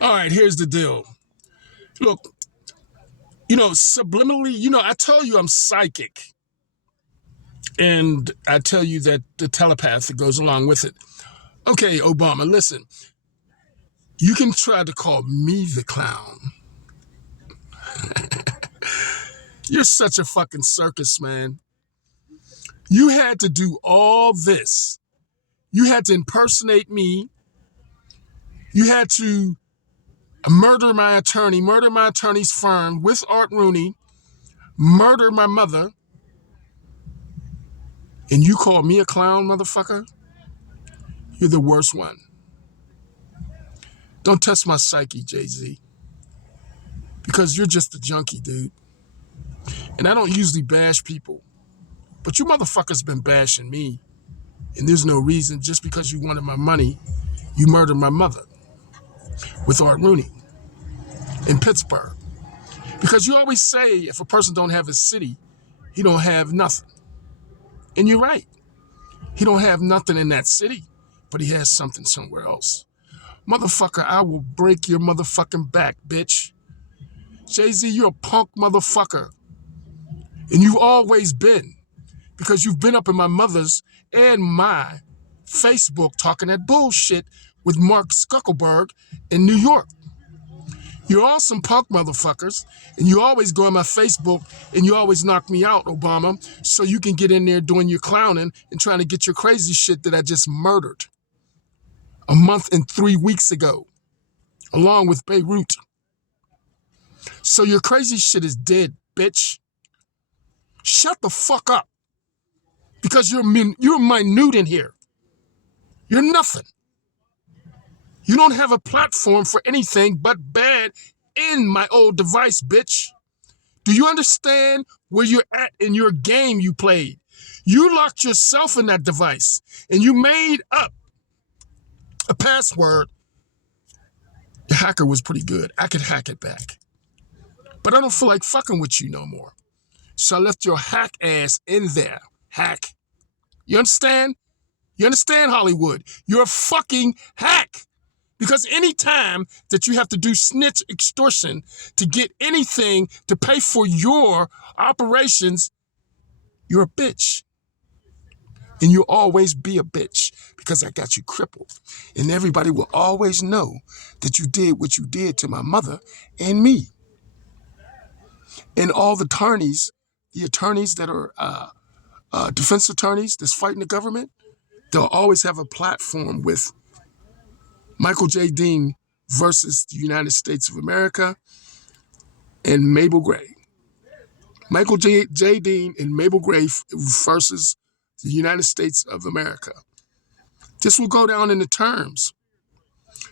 All right, here's the deal. Look, subliminally, I tell you I'm psychic. And I tell you that the telepath that goes along with it. Okay, Obama, listen. You can try to call me the clown. You're such a fucking circus, man. You had to do all this. You had to impersonate me. You had to murder my attorney's firm with Art Rooney, murder my mother, and you call me a clown, motherfucker? You're the worst one. Don't test my psyche, Jay-Z, because you're just a junkie, dude. And I don't usually bash people, but you motherfuckers been bashing me, and there's no reason. Just because you wanted my money, you murdered my mother with Art Rooney in Pittsburgh. Because you always say if a person don't have his city, he don't have nothing. And you're right. He don't have nothing in that city, but he has something somewhere else. Motherfucker, I will break your motherfucking back, bitch. Jay-Z, you're a punk motherfucker. And you've always been. Because you've been up in my mother's and my Facebook talking that bullshit with Mark Zuckerberg in New York. You're all some punk motherfuckers, and you always go on my Facebook and you always knock me out, Obama, so you can get in there doing your clowning and trying to get your crazy shit that I just murdered a month and 3 weeks ago, along with Beirut. So your crazy shit is dead, bitch. Shut the fuck up. Because you're minute in here. You're nothing. You don't have a platform for anything but bad in my old device, bitch. Do you understand where you're at in your game you played? You locked yourself in that device and you made up a password. The hacker was pretty good. I could hack it back. But I don't feel like fucking with you no more. So I left your hack ass in there. Hack. You understand? You understand, Hollywood? You're a fucking hack. Because any time that you have to do snitch extortion to get anything to pay for your operations, you're a bitch. And you'll always be a bitch because I got you crippled. And everybody will always know that you did what you did to my mother and me. And all the attorneys that are defense attorneys that's fighting the government, they'll always have a platform with Michael J. Dean versus the United States of America and Mable Gray. Michael J. Dean and Mable Gray versus the United States of America. This will go down in the terms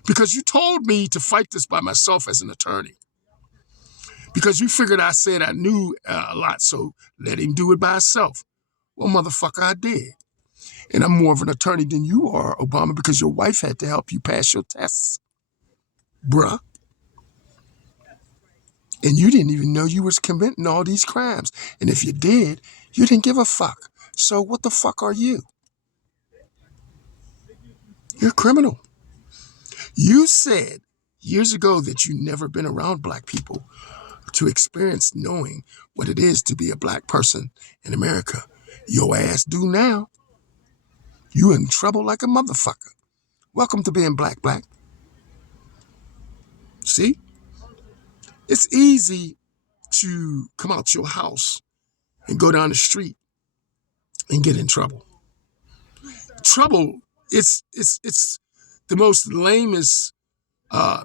because you told me to fight this by myself as an attorney. Because you figured I said I knew a lot, so let him do it by himself. Well, motherfucker, I did. And I'm more of an attorney than you are, Obama, because your wife had to help you pass your tests. Bruh. And you didn't even know you was committing all these crimes. And if you did, you didn't give a fuck. So what the fuck are you? You're a criminal. You said years ago that you never been around black people to experience knowing what it is to be a black person in America. Your ass do now. You in trouble like a motherfucker. Welcome to being black. See? It's easy to come out your house and go down the street and get in trouble. Trouble, it's the most lamest,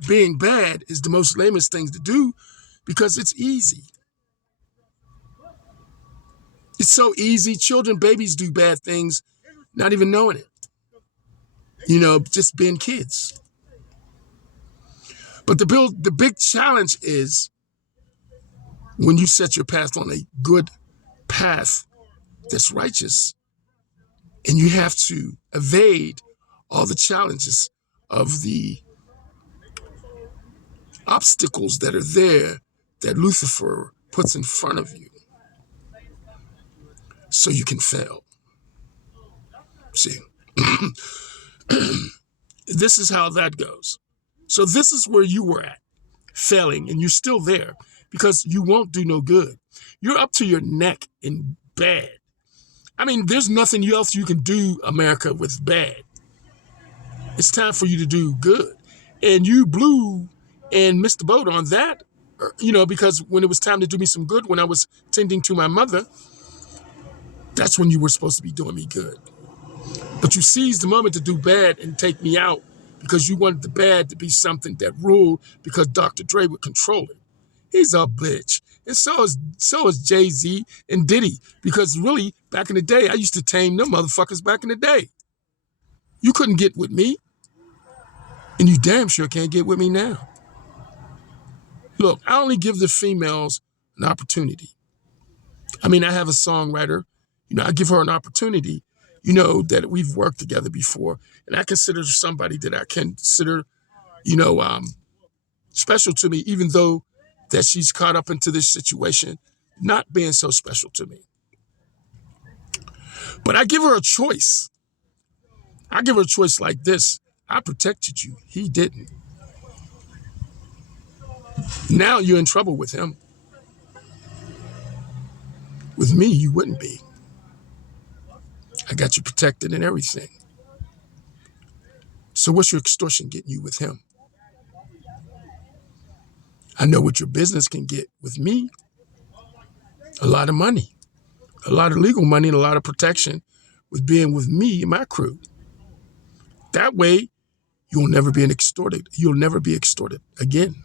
being bad is the most lamest thing to do because it's easy. It's so easy. Children, babies do bad things, not even knowing it. Just being kids. But the big challenge is when you set your path on a good path that's righteous, and you have to evade all the challenges of the obstacles that are there that Lucifer puts in front of you so you can fail. See, this is how that goes. So this is where you were at, failing, and you're still there because you won't do no good. You're up to your neck in bad. I mean, there's nothing else you can do, America, with bad. It's time for you to do good. And you blew and missed the boat on that, because when it was time to do me some good, when I was tending to my mother, that's when you were supposed to be doing me good. But you seized the moment to do bad and take me out because you wanted the bad to be something that ruled because Dr. Dre would control it. He's a bitch. And so is Jay-Z and Diddy. Because really, back in the day, I used to tame them motherfuckers back in the day. You couldn't get with me. And you damn sure can't get with me now. Look, I only give the females an opportunity. I mean, I have a songwriter. I give her an opportunity, that we've worked together before. And I consider somebody that I consider, special to me, even though that she's caught up into this situation, not being so special to me. But I give her a choice. I give her a choice like this. I protected you. He didn't. Now you're in trouble with him. With me, you wouldn't be. I got you protected and everything. So what's your extortion getting you with him? I know what your business can get with me. A lot of money, a lot of legal money, and a lot of protection with being with me and my crew. That way, you'll never be extorted. You'll never be extorted again.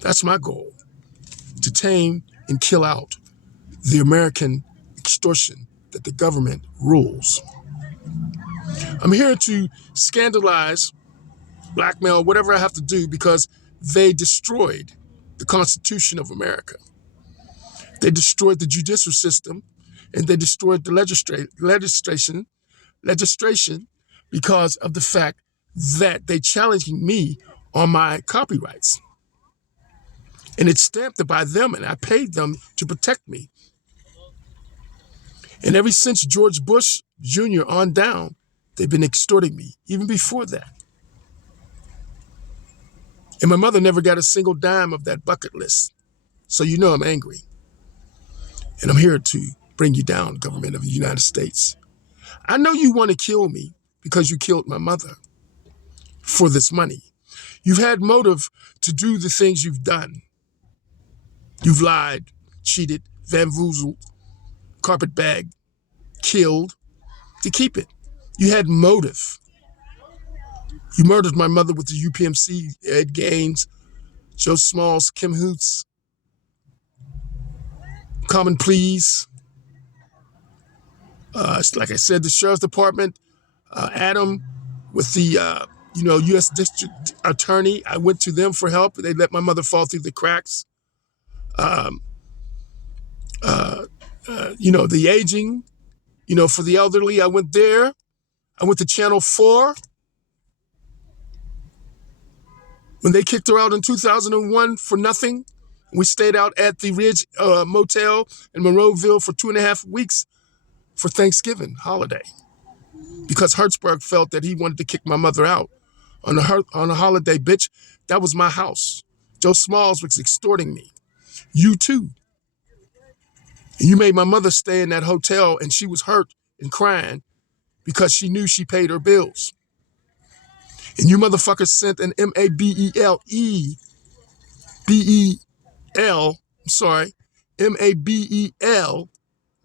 That's my goal, to tame and kill out the American extortion that the government rules. I'm here to scandalize, blackmail, whatever I have to do, because they destroyed the Constitution of America. They destroyed the judicial system, and they destroyed the legislation because of the fact that they challenging me on my copyrights. And it's stamped by them, and I paid them to protect me. And ever since George Bush Jr. on down, they've been extorting me, even before that. And my mother never got a single dime of that bucket list. So I'm angry. And I'm here to bring you down, government of the United States. I know you want to kill me because you killed my mother for this money. You've had motive to do the things you've done. You've lied, cheated, bamboozled, carpetbagged, killed to keep it. You had motive. You murdered my mother with the UPMC, Ed Gaines, Joe Smalls, Kim Hoots, Common Pleas. Like I said, the Sheriff's Department, Adam with the U.S. District Attorney. I went to them for help. They let my mother fall through the cracks. The aging, for the elderly, I went there. I went to Channel 4. When they kicked her out in 2001 for nothing, we stayed out at the Ridge Motel in Monroeville for 2.5 weeks for Thanksgiving holiday, because Hertzberg felt that he wanted to kick my mother out on a holiday. Bitch, that was my house. Joe Smalls was extorting me. You too. And you made my mother stay in that hotel, and she was hurt and crying because she knew she paid her bills. And you motherfuckers sent an Mabel,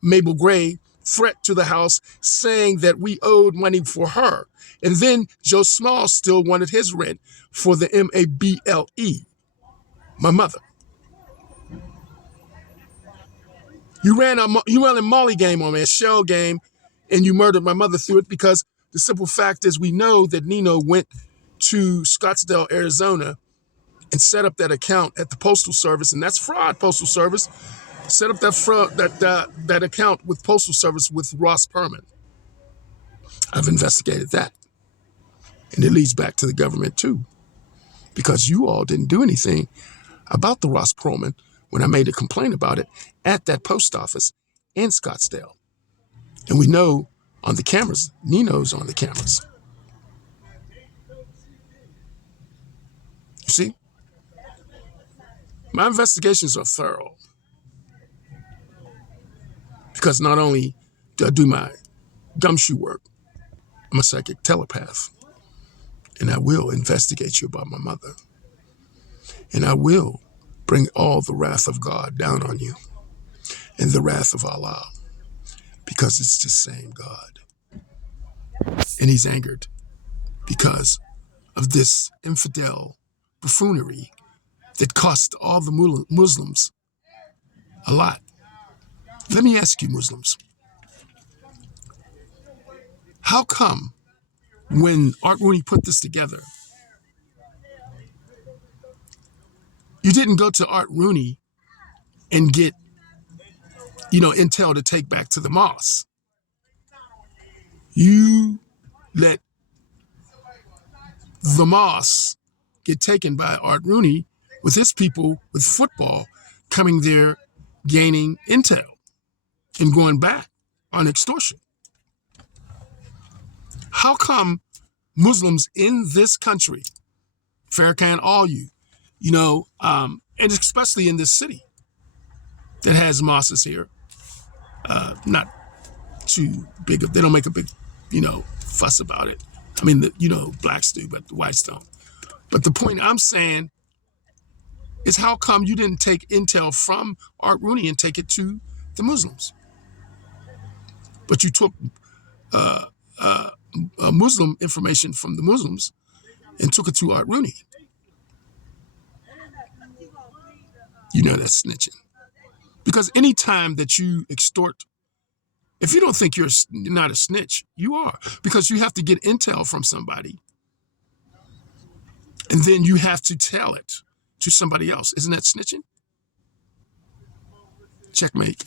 Mable Gray, threat to the house saying that we owed money for her. And then Joe Small still wanted his rent for the Mable, my mother. You ran a Molly game on me, a shell game, and you murdered my mother through it, because the simple fact is we know that Nino went to Scottsdale, Arizona, and set up that account at the Postal Service, and that's fraud. Postal Service set up that account with Postal Service with Ross Perlman. I've investigated that, and it leads back to the government too, because you all didn't do anything about the Ross Perlman when I made a complaint about it at that post office in Scottsdale. And we know on the cameras, Nino's on the cameras. See, my investigations are thorough because not only do I do my gumshoe work, I'm a psychic telepath, and I will investigate you about my mother, and I will bring all the wrath of God down on you and the wrath of Allah, because it's the same God. And he's angered because of this infidel buffoonery that cost all the Muslims a lot. Let me ask you, Muslims, how come when Art Rooney put this together, you didn't go to Art Rooney and get, intel to take back to the mosque? You let the mosque get taken by Art Rooney with his people with football coming there, gaining intel and going back on extortion. How come Muslims in this country, Farrakhan, all you, and especially in this city that has mosques here, not too big of, they don't make a big, fuss about it. I mean, blacks do, but the whites don't. But the point I'm saying is, how come you didn't take intel from Art Rooney and take it to the Muslims? But you took Muslim information from the Muslims and took it to Art Rooney. That's snitching. Because any time that you extort, if you don't think you're not a snitch, you are. Because you have to get intel from somebody, and then you have to tell it to somebody else. Isn't that snitching? Checkmate.